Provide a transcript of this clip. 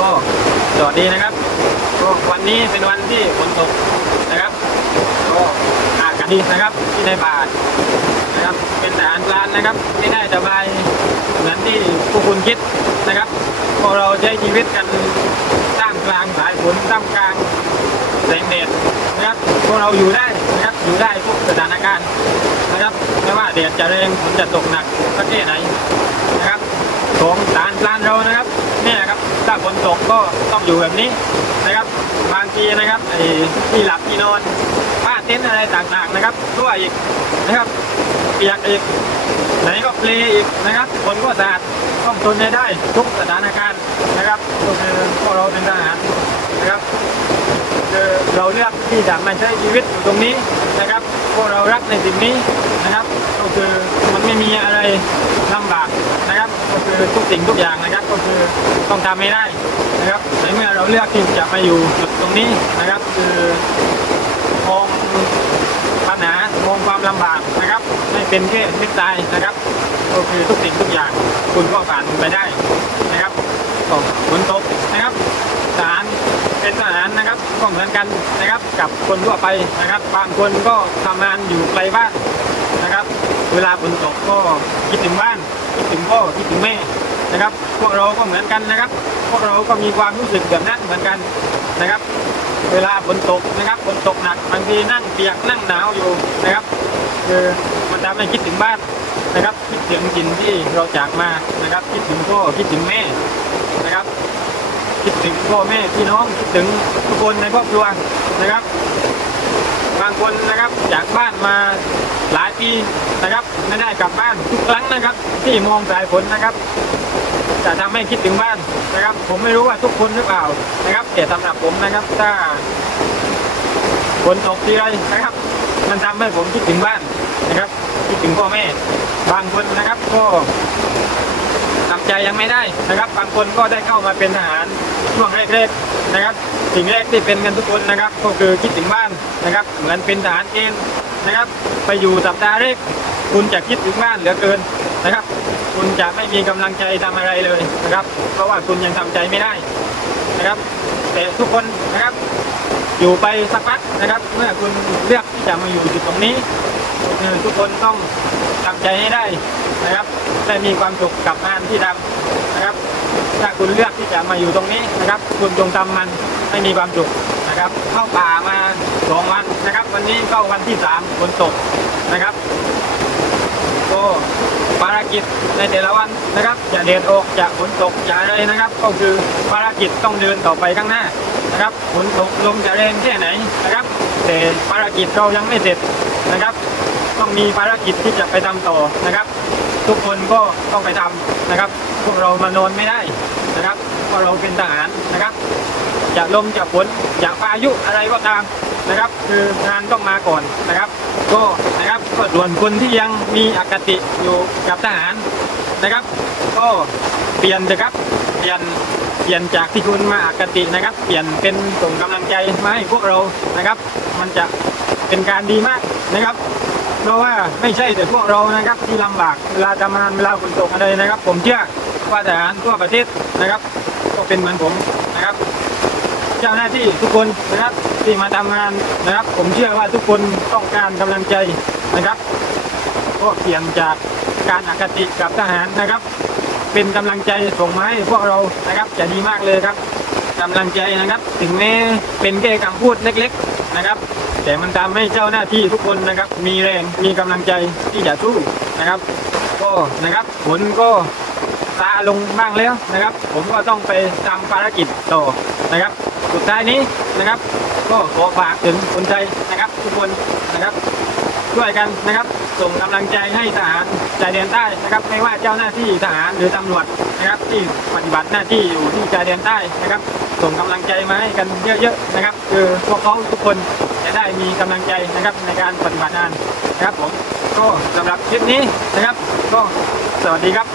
ก็สวัสดีนะครับ ก็วันนี้เป็นวันที่ฝนตกนะครับ ก็อากาศดีนะครับที่ในป่านะครับ เป็นทหานรพรานนะครับ ไม่ได้สบายเหมือนที่พวกคุณคิดนะครับพวกเราใช้ชีวิตกันท่ามกลางสายฝนท่ามกลางแสงแดดนะครับพวกเราอยู่ได้นะครับอยู่ได้ทุกสถานการณ์นะครับไม่ว่าแดดจะแรงฝนจะตกหนักสักแค่ไหนนะครับของสารพลานเรานะครับเนี่ยครับ ถ้าฝนตกก็ต้องอยู่แบบนี้นะครับ บางทีนะครับไอ้ที่หลับที่นอนผ้าเต็นท์อะไรต่างๆนะครับทั่วอีกนะครับเปียกอีกไหนก็เพลอีกนะครับฝนก็สาดต้องทนได้ทุกสถานการณ์นะครับก็คือพวกเราเป็นทหารนะครับคือเราเลือกที่จะมาใช้ชีวิตอยู่ตรงนี้นะครับพวกเรารักในสิ่งนี้นะครับ ก็คือมันไม่มีอะไรลำบาก คือทุกสิ่งทุกอย่างนะครับ ก็คือต้องทำให้ได้นะครับในเมื่อเราเลือกที่จะมาอยู่จุดตรงนี้นะครับ คือมองปัญหามองความลำบากนะครับไม่เป็นแค่มิตรตายนะครับ ก็คือทุกสิ่งทุกอย่างคุณก็ผ่านไปได้นะครับก็ฝนตกนะครับทหารเป็นทหารนะครับก็เหมือนกันนะครับ กับคนทั่วไปนะครับ บางคนก็ทำงานอยู่ไกลบ้านนะครับ เวลาฝนตกก็คิดถึงบ้าน คิดถึงพ่อคิดถึงแม่นะครับ พวกเราก็เหมือนกันนะครับ พวกเราก็มีความรู้สึกแบบนั้นเหมือนกันนะครับ เวลาฝนตกนะครับฝนตกหนักบางทีนั่งเปียกนั่งหนาวอยู่นะครับคือมันทำให้คิดถึงบ้านนะครับ คิดถึงกินที่เราจากมานะครับ คิดถึงพ่อคิดถึงแม่นะครับ คิดถึงพ่อแม่พี่น้องคิดถึงทุกคนในครอบครัวนะครับ บางคนนะครับจากบ้านมา หลายปีนะครับไม่ได้กลับบ้านทุกครั้งนะครับ ที่มองสายฝนนะครับจะทำให้คิดถึงบ้านนะครับ ผมไม่รู้ว่าทุกคนหรือเปล่านะครับแต่สำหรับผมนะครับ ถ้าฝนตกทีไรนะครับ มันทำให้ผมคิดถึงบ้านนะครับ คิดถึงพ่อแม่ บางคนนะครับก็ทำใจยังไม่ได้นะครับ บางคนก็ได้เข้ามาเป็นทหารช่วงแรกๆนะครับ สิ่งแรกที่เป็นกันทุกคนนะครับ ก็คือคิดถึงบ้านนะครับ เหมือนเป็นทหารเกณฑ์ นะครับ ไปอยู่สัปดาห์แรกคุณจะคิดถึงบ้านเหลือเกินนะครับ คุณจะไม่มีกำลังใจทำอะไรเลยนะครับ เพราะว่าคุณยังทำใจไม่ได้นะครับ แต่ทุกคนนะครับ อยู่ไปสักพักนะครับ เมื่อคุณเลือกที่จะมาอยู่จุดตรงนี้ทุกคนต้องทำใจให้ได้นะครับได้มีความสุขกับงานที่ทำนะครับ ถ้าคุณเลือกที่จะมาอยู่ตรงนี้นะครับ คุณจงทำมันให้มีความสุข นะครับเข้าป่ามาสองวันนะครับ วันนี้เข้าวันที่สามฝนตกนะครับก็ภารกิจในแต่ละวันนะครับจะเดินออกจะฝนตกจะอะไรนะครับ ก็คือภารกิจต้องเดินต่อไปข้างหน้านะครับฝนตกลมจะแรงแค่ไหนนะครับ แต่ภารกิจเรายังไม่เสร็จนะครับ ต้องมีภารกิจที่จะไปทำต่อนะครับ ทุกคนก็ต้องไปทำนะครับ พวกเรามานอนไม่ได้นะครับเพราะเราเป็นทหารนะครับ จะลมจะฝนจะพายุอะไรก็ตามนะครับ คืองานต้องมาก่อนนะครับ ก็นะครับก็ส่วนคนที่ยังมีอคติอยู่กับทหารนะครับ ก็เปลี่ยนเถอะครับเปลี่ยนเปลี่ยนจากที่คุณมาอคตินะครับ เปลี่ยนเป็นส่งกำลังใจมาให้พวกเรานะครับ มันจะเป็นการดีมากนะครับเพราะว่าไม่ใช่แต่พวกเรานะครับที่ลำบากเวลาทำงานเวลาฝนตกอะไรนะครับ ผมเชื่อว่าทหารทั่วประเทศนะครับ ก็เป็นเหมือนผมนะครับ เจ้าหน้าที่ทุกคนนะครับที่มาทำงานนะครับ ผมเชื่อว่าทุกคนต้องการกำลังใจนะครับ ก็เปลี่ยนจากการอคติกับทหารนะครับ เป็นกำลังใจส่งมาให้พวกเรานะครับจะดีมากเลยครับกำลังใจนะครับ ถึงแม้เป็นแค่คำพูดเล็ก ๆนะครับ แต่มันทำให้เจ้าหน้าที่ทุกคนนะครับ มีแรงมีกำลังใจที่จะสู้นะครับ ก็นะครับผลก็ซาลงบ้างแล้วนะครับ ผมก็ต้องไปทำภารกิจต่อนะครับ สุดท้ายนี้นะครับ ก็ขอฝากถึงคนไทยนะครับ ทุกคนนะครับ ช่วยกันนะครับ ส่งกำลังใจให้ทหารชายแดนใต้นะครับ ไม่ว่าเจ้าหน้าที่ทหารหรือตำรวจนะครับ ที่ปฏิบัติหน้าที่อยู่ที่ชายแดนใต้นะครับ ส่งกำลังใจมาให้กันเยอะๆนะครับ คือพวกเขาทุกคนจะได้มีกำลังใจนะครับในการปฏิบัติงานนะครับผมก็สำหรับคลิปนี้นะครับ ก็สวัสดีครับ